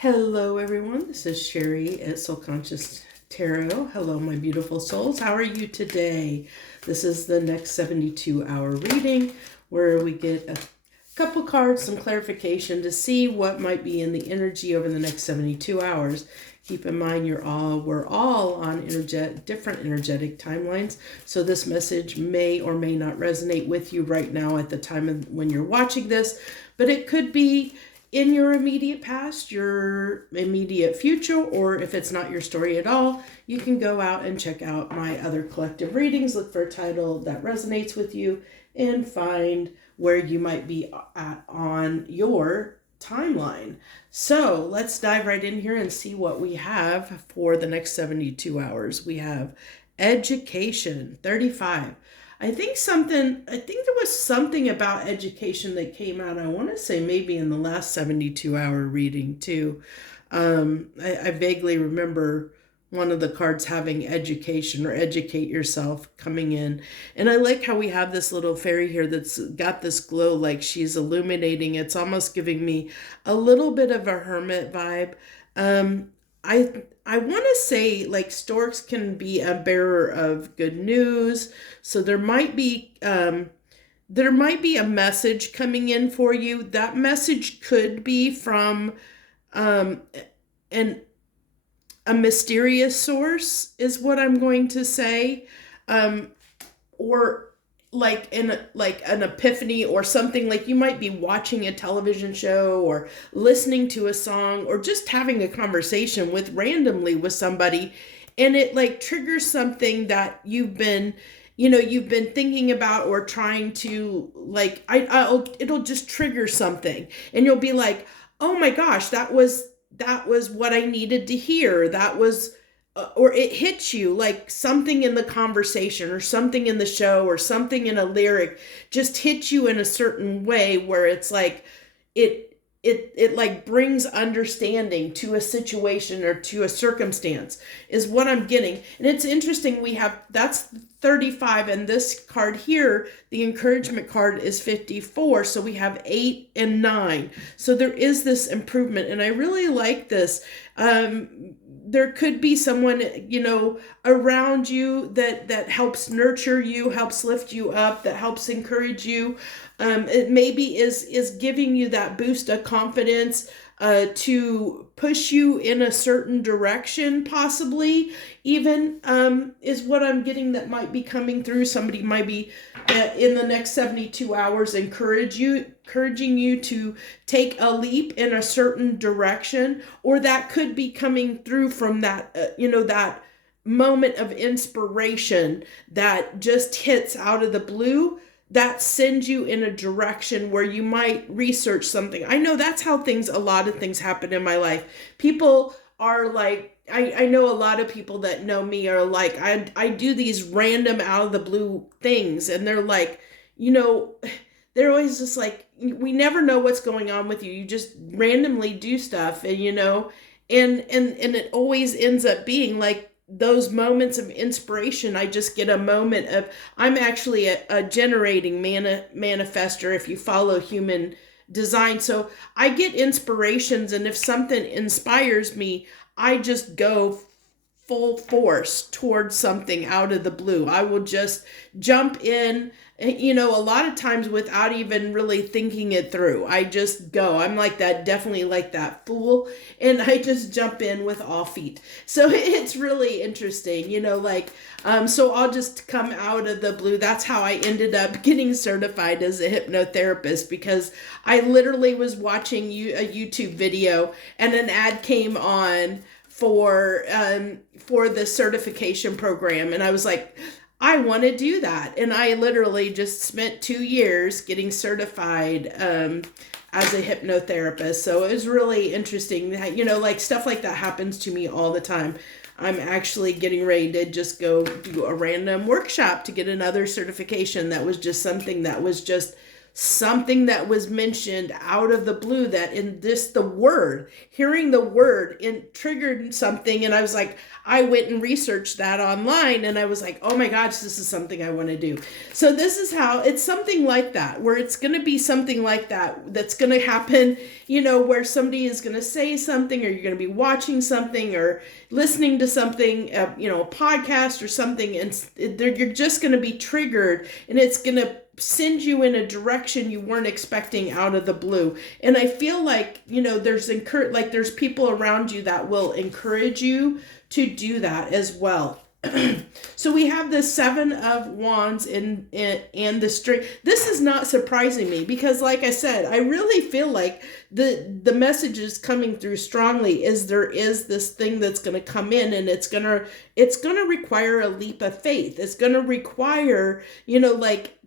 Hello, everyone. This is Sherry at Soul Conscious Tarot. Hello, my beautiful souls. How are you today? This is the next 72-hour reading where we get a couple cards, some clarification to see what might be in the energy over the next 72 hours. Keep in mind, we're all on different energetic timelines, so this message may or may not resonate with you right now at the time of when you're watching this, but it could be in your immediate past, your immediate future, or if it's not your story at all, you can go out and check out my other collective readings, look for a title that resonates with you, and find where you might be at on your timeline. So let's dive right in here and see what we have for the next 72 hours. We have education, 35. I think there was something about education that came out, I want to say maybe in the last 72-hour reading too. I vaguely remember one of the cards having education or educate yourself coming in. And I like how we have this little fairy here that's got this glow like she's illuminating. It's almost giving me a little bit of a hermit vibe. I want to say like storks can be a bearer of good news, so there might be a message coming in for you. That message could be from an a mysterious source, is what I'm going to say, or like an epiphany or something. Like you might be watching a television show or listening to a song or just having a conversation randomly with somebody, and it like triggers something that you've been thinking about or trying to like it'll just trigger something, and you'll be like, oh my gosh, that was what I needed to hear. That was or it hits you like something in the conversation or something in the show or something in a lyric just hits you in a certain way where it's like it like brings understanding to a situation or to a circumstance, is what I'm getting. And it's interesting, that's 35, and this card here, the encouragement card, is 54, so we have 8 and 9. So there is this improvement, and I really like this. There could be someone, around you that helps nurture you, helps lift you up, that helps encourage you. It maybe is giving you that boost of confidence to push you in a certain direction, possibly even, is what I'm getting that might be coming through. Somebody might be in the next 72 hours encouraging you to take a leap in a certain direction, or that could be coming through from that, that moment of inspiration that just hits out of the blue, that sends you in a direction where you might research something. I know that's how a lot of things happen in my life. People are like, I know a lot of people that know me are like, I do these random out of the blue things, and they're like, they're always just like, we never know what's going on with you. You just randomly do stuff, and and it always ends up being like those moments of inspiration. I just get a moment of, I'm actually a generating manifester if you follow human design. So I get inspirations, and if something inspires me, I just go full force towards something out of the blue. I will just jump in, a lot of times without even really thinking it through. I just go. I'm like that, definitely like that fool, and I just jump in with all feet. So it's really interesting, so I'll just come out of the blue. That's how I ended up getting certified as a hypnotherapist, because I literally was watching a YouTube video, and an ad came on for the certification program, and I was like, I want to do that. And I literally just spent 2 years getting certified as a hypnotherapist. So it was really interesting that, like stuff like that happens to me all the time. I'm actually getting ready to just go do a random workshop to get another certification. That was just something that was just something that was mentioned out of the blue, that in this, the word, hearing the word triggered something. And I was like, I went and researched that online, and I was like, oh my gosh, this is something I want to do. So this is how it's something like that, where it's going to be something like that that's going to happen, where somebody is going to say something, or you're going to be watching something or listening to something, a podcast or something, and you're just going to be triggered, and it's going to send you in a direction you weren't expecting out of the blue. And I feel like, there's people around you that will encourage you to do that as well. So we have the 7 of Wands and the straight. This is not surprising me, because like I said, I really feel like the message is coming through strongly, is there is this thing that's going to come in, and it's going to require a leap of faith. It's going to require,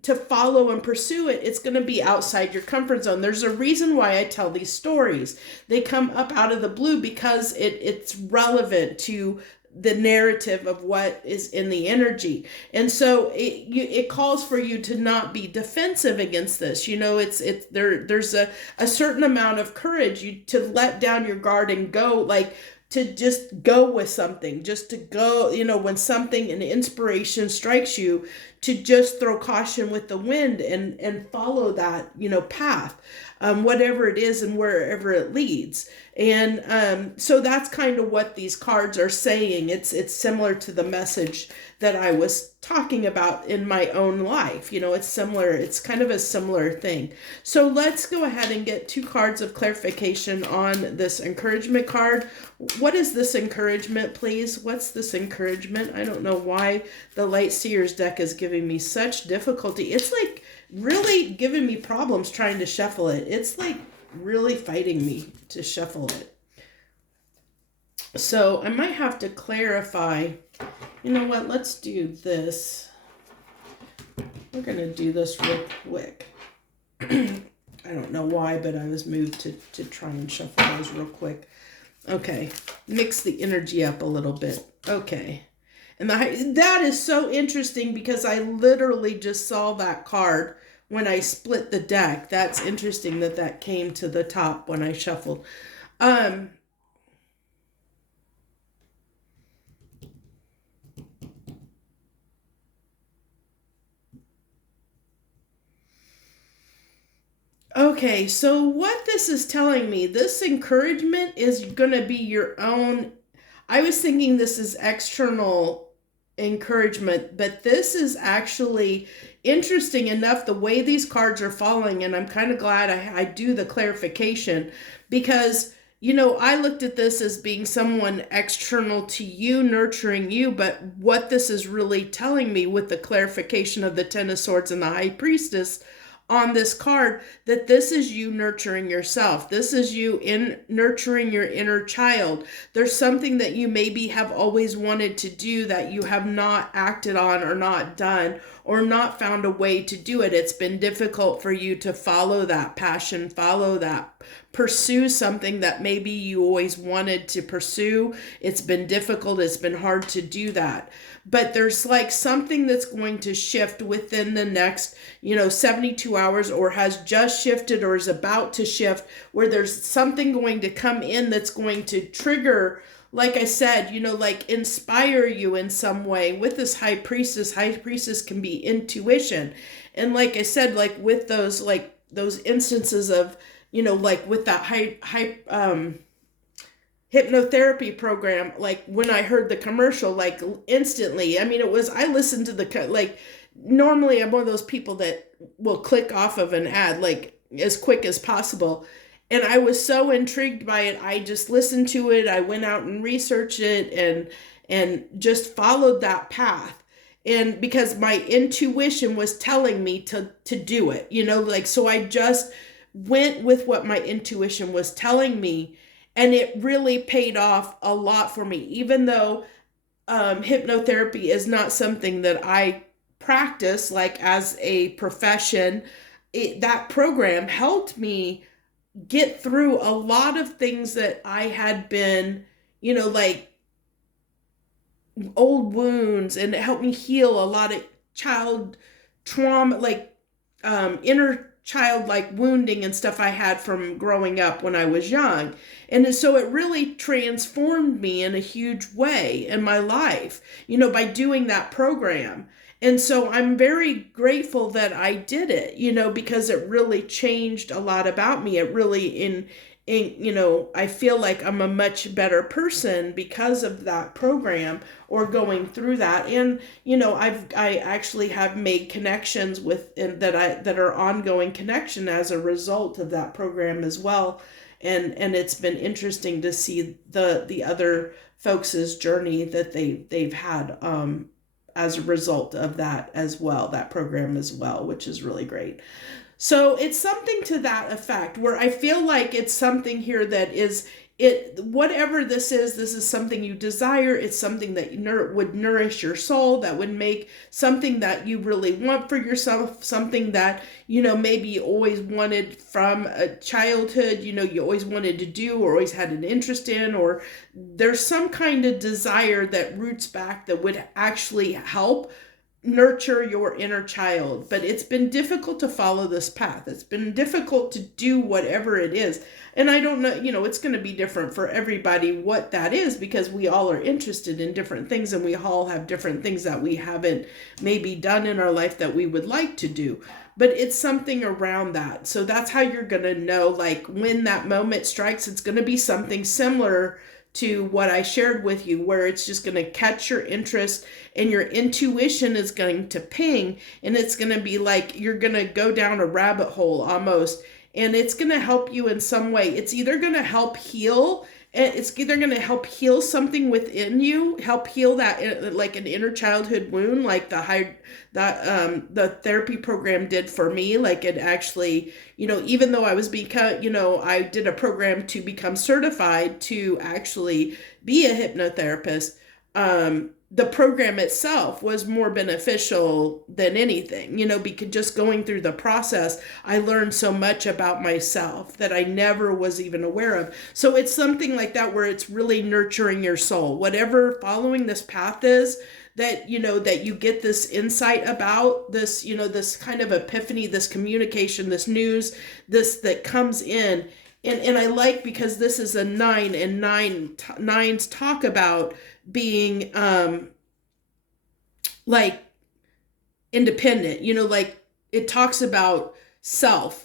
to follow and pursue it. It's going to be outside your comfort zone. There's a reason why I tell these stories. They come up out of the blue because it's relevant to the narrative of what is in the energy. And so it calls for you to not be defensive against this. There's a certain amount of courage to let down your guard and go, to just go with something, just to go, when something, an inspiration strikes you, to just throw caution with the wind and follow that, path, whatever it is and wherever it leads. And so that's kind of what these cards are saying. It's similar to the message that I was talking about in my own life. It's similar. It's kind of a similar thing. So let's go ahead and get 2 cards of clarification on this encouragement card. What is this encouragement, please? What's this encouragement? I don't know why the Light Seers deck is giving me such difficulty. It's like really giving me problems trying to shuffle it. It's like really fighting me to shuffle it. So I might have to clarify. You know what? Let's do this. We're going to do this real quick. I don't know why, but I was moved to try and shuffle those real quick. Okay. Mix the energy up a little bit. Okay. And that is so interesting, because I literally just saw that card when I split the deck. That's interesting that came to the top when I shuffled. Okay, so what this is telling me, this encouragement is going to be your own. I was thinking this is external encouragement, but this is actually interesting enough, the way these cards are falling, and I'm kind of glad I do the clarification, because I looked at this as being someone external to you, nurturing you, but what this is really telling me with the clarification of the 10 of Swords and the High Priestess on this card, that this is you nurturing yourself. This is you nurturing your inner child. There's something that you maybe have always wanted to do that you have not acted on or not done, or not found a way to do it. It's been difficult for you to follow that passion, pursue something that maybe you always wanted to pursue. It's been difficult. It's been hard to do that. But there's like something that's going to shift within the next, 72 hours, or has just shifted or is about to shift, where there's something going to come in that's going to trigger, like I said, inspire you in some way. With this High Priestess can be intuition. And like I said, with those instances of, with that hypnotherapy program, when I heard the commercial, instantly, I listened to normally I'm one of those people that will click off of an ad, as quick as possible. And I was so intrigued by it. I just listened to it. I went out and researched it and just followed that path. And because my intuition was telling me to do it, so I just went with what my intuition was telling me. And it really paid off a lot for me, even though hypnotherapy is not something that I practice as a profession. That program helped me get through a lot of things that I had been, old wounds, and it helped me heal a lot of child trauma, inner childlike wounding and stuff I had from growing up when I was young. And so it really transformed me in a huge way in my life, by doing that program. And so I'm very grateful that I did it, because it really changed a lot about me. It really I feel like I'm a much better person because of that program or going through that. And, I actually have made connections that are ongoing connection as a result of that program as well. And it's been interesting to see the other folks' journey that they've had, as a result of that as well, that program as well, which is really great. So it's something to that effect where I feel like it's something here that is whatever this is something you desire. It's something that would nourish your soul, that would make something that you really want for yourself, something that, maybe you always wanted from a childhood, you always wanted to do or always had an interest in, or there's some kind of desire that roots back that would actually help nurture your inner child. But it's been difficult to follow this path. It's been difficult to do whatever it is. And I don't know, it's going to be different for everybody what that is, because we all are interested in different things and we all have different things that we haven't maybe done in our life that we would like to do. But it's something around that. So that's how you're going to know, like, when that moment strikes, it's going to be something similar to what I shared with you, where it's just going to catch your interest and your intuition is going to ping, and it's going to be like you're going to go down a rabbit hole almost, and it's going to help you in some way. It's either going to help heal, it's either going to help heal something within you, help heal that, like an inner childhood wound, like the therapy program did for me. Like, it actually, even though I was I did a program to become certified to actually be a hypnotherapist. The program itself was more beneficial than anything, because just going through the process, I learned so much about myself that I never was even aware of. So it's something like that where it's really nurturing your soul. Whatever following this path is, that, that you get this insight about this, this kind of epiphany, this communication, this news, this that comes in. And I like, because this is a 9, and nines talk about being like independent, like it talks about self,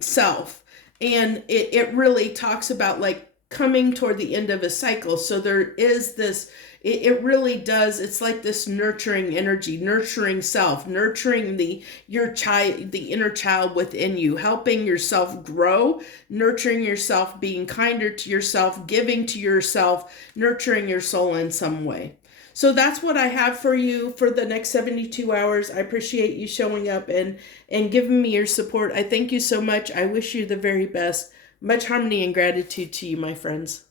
self, and it really talks about like coming toward the end of a cycle. So there is this, it really does, it's like this nurturing energy, nurturing self, nurturing the inner child within you, helping yourself grow, nurturing yourself, being kinder to yourself, giving to yourself, nurturing your soul in some way. So that's what I have for you for the next 72 hours. I appreciate you showing up and giving me your support. I thank you so much. I wish you the very best. Much harmony and gratitude to you, my friends.